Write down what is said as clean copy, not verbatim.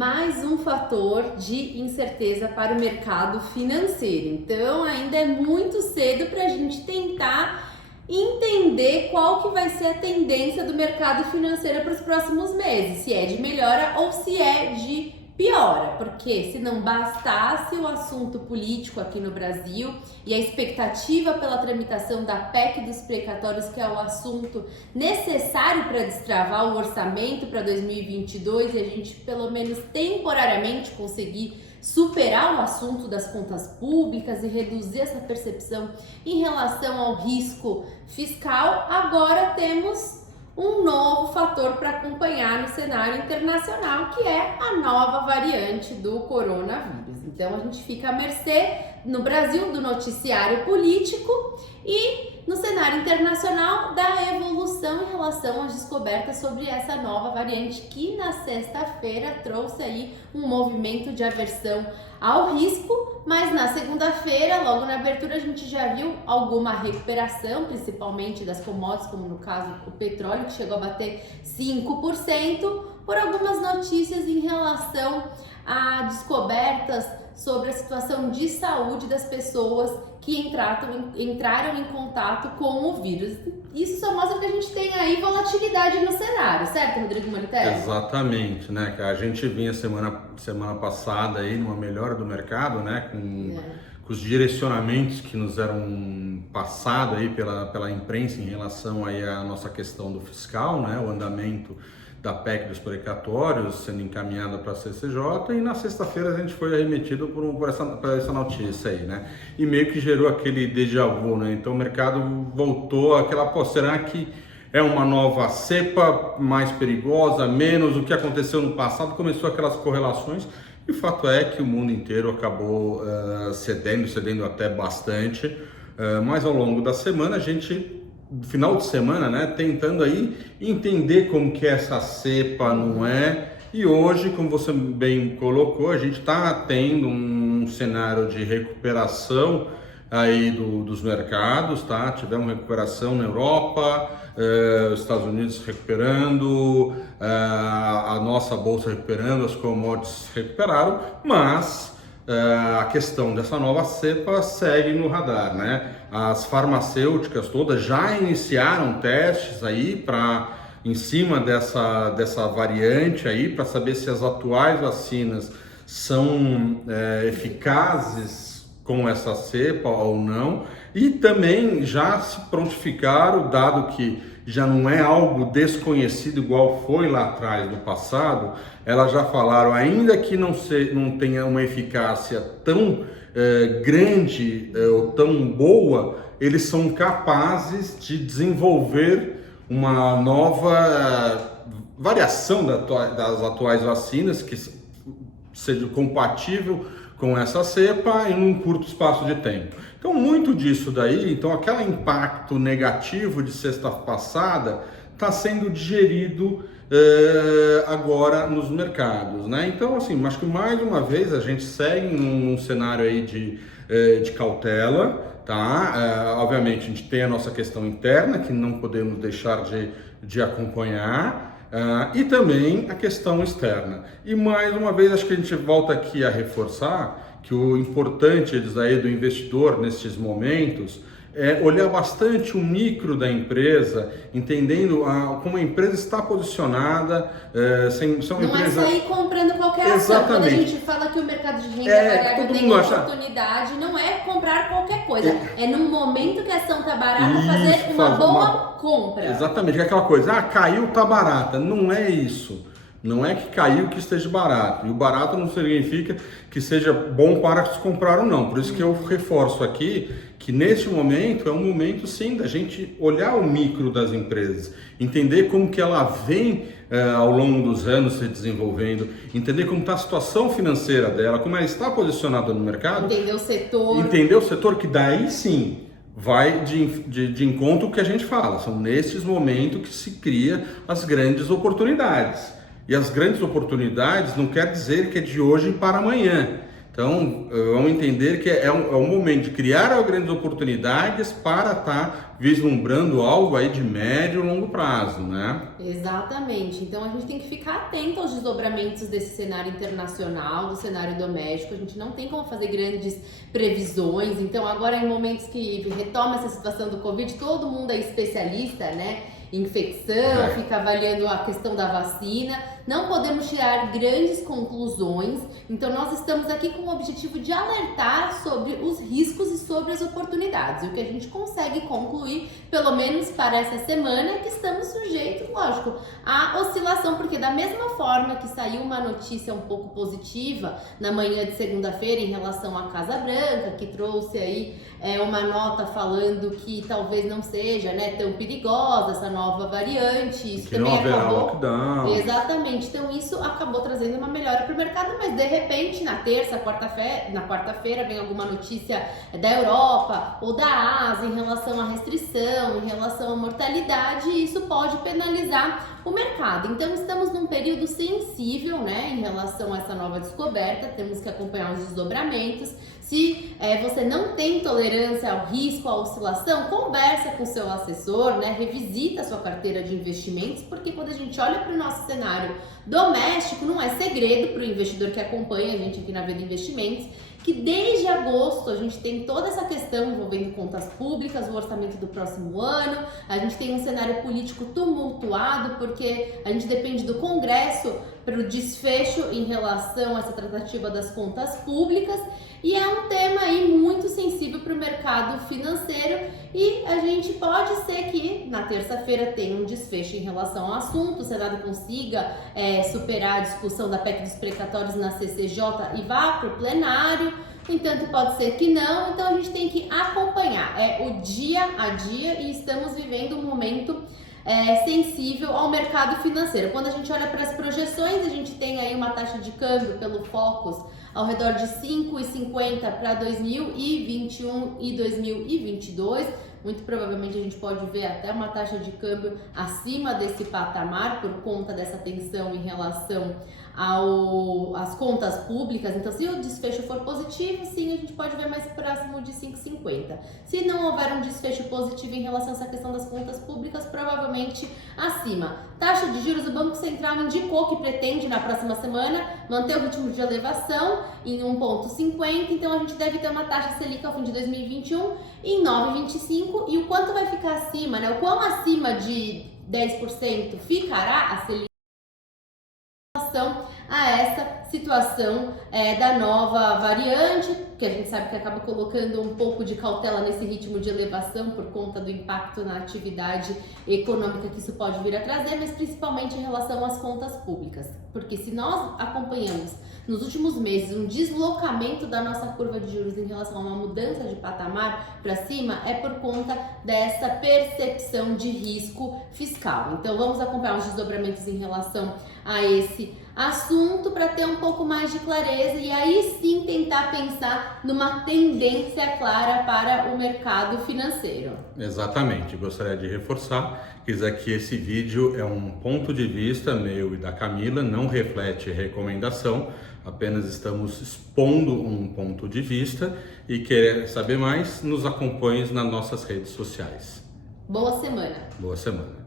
mais um fator de incerteza para o mercado financeiro. Então, ainda é muito cedo para a gente tentar entender qual que vai ser a tendência do mercado financeiro para os próximos meses, se é de melhora ou se é de piora, porque se não bastasse o assunto político aqui no Brasil e a expectativa pela tramitação da PEC dos precatórios, que é o assunto necessário para destravar o orçamento para 2022 e a gente pelo menos temporariamente conseguir superar o assunto das contas públicas e reduzir essa percepção em relação ao risco fiscal, agora temos um novo fator para acompanhar no cenário internacional, que é a nova variante do coronavírus. Então a gente fica à mercê no Brasil do noticiário político e no cenário internacional da evolução em relação às descobertas sobre essa nova variante que na sexta-feira trouxe aí um movimento de aversão ao risco, mas na segunda-feira, logo na abertura, a gente já viu alguma recuperação, principalmente das commodities, como no caso o petróleo, que chegou a bater 5%, por algumas notícias em relação a descobertas sobre a situação de saúde das pessoas que entraram em contato com o vírus. Isso só mostra que a gente tem aí volatilidade no cenário, certo, Rodrigo Moliterno? Exatamente, né? A gente vinha semana passada aí numa melhora do mercado, né? Com os direcionamentos que nos eram passados aí pela imprensa em relação aí à nossa questão do fiscal, né? O andamento da PEC dos precatórios sendo encaminhada para a CCJ, e na sexta-feira a gente foi arremetido por essa notícia aí, né? E meio que gerou aquele déjà vu, né? Então o mercado voltou àquela, pô, será que é uma nova cepa mais perigosa, menos o que aconteceu no passado? Começou aquelas correlações, e o fato é que o mundo inteiro acabou cedendo até bastante, mas ao longo da semana a gente, final de semana, né, tentando aí entender como que essa cepa não é, e hoje, como você bem colocou, a gente está tendo um cenário de recuperação aí dos mercados, tá? Tivemos recuperação na Europa, os Estados Unidos recuperando, a nossa bolsa recuperando, as commodities recuperaram, mas a questão dessa nova cepa segue no radar, né? As farmacêuticas todas já iniciaram testes aí em cima dessa variante aí, para saber se as atuais vacinas são eficazes com essa cepa ou não, e também já se prontificaram, dado que já não é algo desconhecido igual foi lá atrás no passado, elas já falaram, ainda que não tenha uma eficácia tão grande ou tão boa, eles são capazes de desenvolver uma nova variação das atuais vacinas que seja compatível com essa cepa em um curto espaço de tempo. Então, muito disso daí, então aquele impacto negativo de sexta passada está sendo digerido agora nos mercados, né? Então, assim, acho que mais uma vez a gente segue num cenário aí de cautela, tá? Obviamente a gente tem a nossa questão interna que não podemos deixar de acompanhar, e também a questão externa. E mais uma vez acho que a gente volta aqui a reforçar que o importante do investidor nesses momentos é olhar bastante o micro da empresa, entendendo como a empresa está posicionada. Não é sair comprando qualquer ação. Quando a gente fala que o mercado de renda variável tem oportunidade, não é comprar qualquer coisa. É no momento que a ação está barata, fazer uma boa compra. Exatamente, é aquela coisa, caiu, tá barata. Não é isso. Não é que caiu que esteja barato. E o barato não significa que seja bom para se comprar ou não. Por isso que eu reforço aqui que neste momento é um momento sim da gente olhar o micro das empresas, entender como que ela vem ao longo dos anos se desenvolvendo, entender como está a situação financeira dela, como ela está posicionada no mercado. Entender o setor, que daí sim vai de encontro ao que a gente fala. São nesses momentos que se cria as grandes oportunidades. E as grandes oportunidades não quer dizer que é de hoje para amanhã. Então, vamos entender que é um momento de criar grandes oportunidades para estar vislumbrando algo aí de médio e longo prazo, né? Exatamente. Então a gente tem que ficar atento aos desdobramentos desse cenário internacional, do cenário doméstico. A gente não tem como fazer grandes previsões. Então agora em momentos que retoma essa situação do Covid, todo mundo é especialista, né? Infecção, fica avaliando a questão da vacina. Não podemos tirar grandes conclusões. Então nós estamos aqui com o objetivo de alertar sobre os riscos e sobre as oportunidades. E o que a gente consegue concluir, pelo menos para essa semana, é que estamos sujeitos, lógico, à oscilação, porque da mesma forma que saiu uma notícia um pouco positiva na manhã de segunda-feira em relação à Casa Branca, que trouxe aí uma nota falando que talvez não seja, né, tão perigosa essa nova variante. Isso que também não haverá acabou. lockdown. Exatamente. Então isso acabou trazendo uma melhora para o mercado, mas de repente na quarta-feira vem alguma notícia da Europa ou da Ásia em relação à restrição, em relação à mortalidade, e isso pode penalizar o mercado. Então estamos num período sensível, né, em relação a essa nova descoberta. Temos que acompanhar os desdobramentos. Se você não tem tolerância ao risco, à oscilação, conversa com o seu assessor, né? Revisita a sua carteira de investimentos, porque quando a gente olha para o nosso cenário doméstico, não é segredo para o investidor que acompanha a gente aqui na Veda Investimentos, que desde agosto a gente tem toda essa questão envolvendo contas públicas, o orçamento do próximo ano, a gente tem um cenário político tumultuado, porque a gente depende do Congresso para o desfecho em relação a essa tratativa das contas públicas, e é um tema aí muito sensível para o mercado financeiro, e a gente pode ser que na terça-feira tenha um desfecho em relação ao assunto, o Senado consiga superar a discussão da PEC dos precatórios na CCJ e vá para o plenário. No entanto, pode ser que não, então a gente tem que acompanhar o dia a dia, e estamos vivendo um momento sensível ao mercado financeiro. Quando a gente olha para as projeções, a gente tem aí uma taxa de câmbio pelo Focus ao redor de 5,50 para 2021 e 2022. Muito provavelmente a gente pode ver até uma taxa de câmbio acima desse patamar por conta dessa tensão em relação às contas públicas. Então, se o desfecho for positivo, sim, a gente pode ver mais próximo de 5,50. Se não houver um desfecho positivo em relação a essa questão das contas públicas, provavelmente acima. Taxa de juros, o Banco Central indicou que pretende na próxima semana manter o ritmo de elevação em 1,50, então a gente deve ter uma taxa Selic ao fim de 2021 em 9,25, e o quanto vai ficar acima, né? O quão acima de 10% ficará a Selic a essa situação da nova variante, que a gente sabe que acaba colocando um pouco de cautela nesse ritmo de elevação por conta do impacto na atividade econômica que isso pode vir a trazer, mas principalmente em relação às contas públicas. Porque se nós acompanhamos nos últimos meses um deslocamento da nossa curva de juros em relação a uma mudança de patamar para cima, é por conta dessa percepção de risco fiscal. Então vamos acompanhar os desdobramentos em relação a esse assunto para ter um pouco mais de clareza, e aí sim tentar pensar numa tendência clara para o mercado financeiro. Exatamente, gostaria de reforçar que esse vídeo é um ponto de vista meu e da Camila, não reflete recomendação, apenas estamos expondo um ponto de vista, e quer saber mais, nos acompanhe nas nossas redes sociais. Boa semana! Boa semana!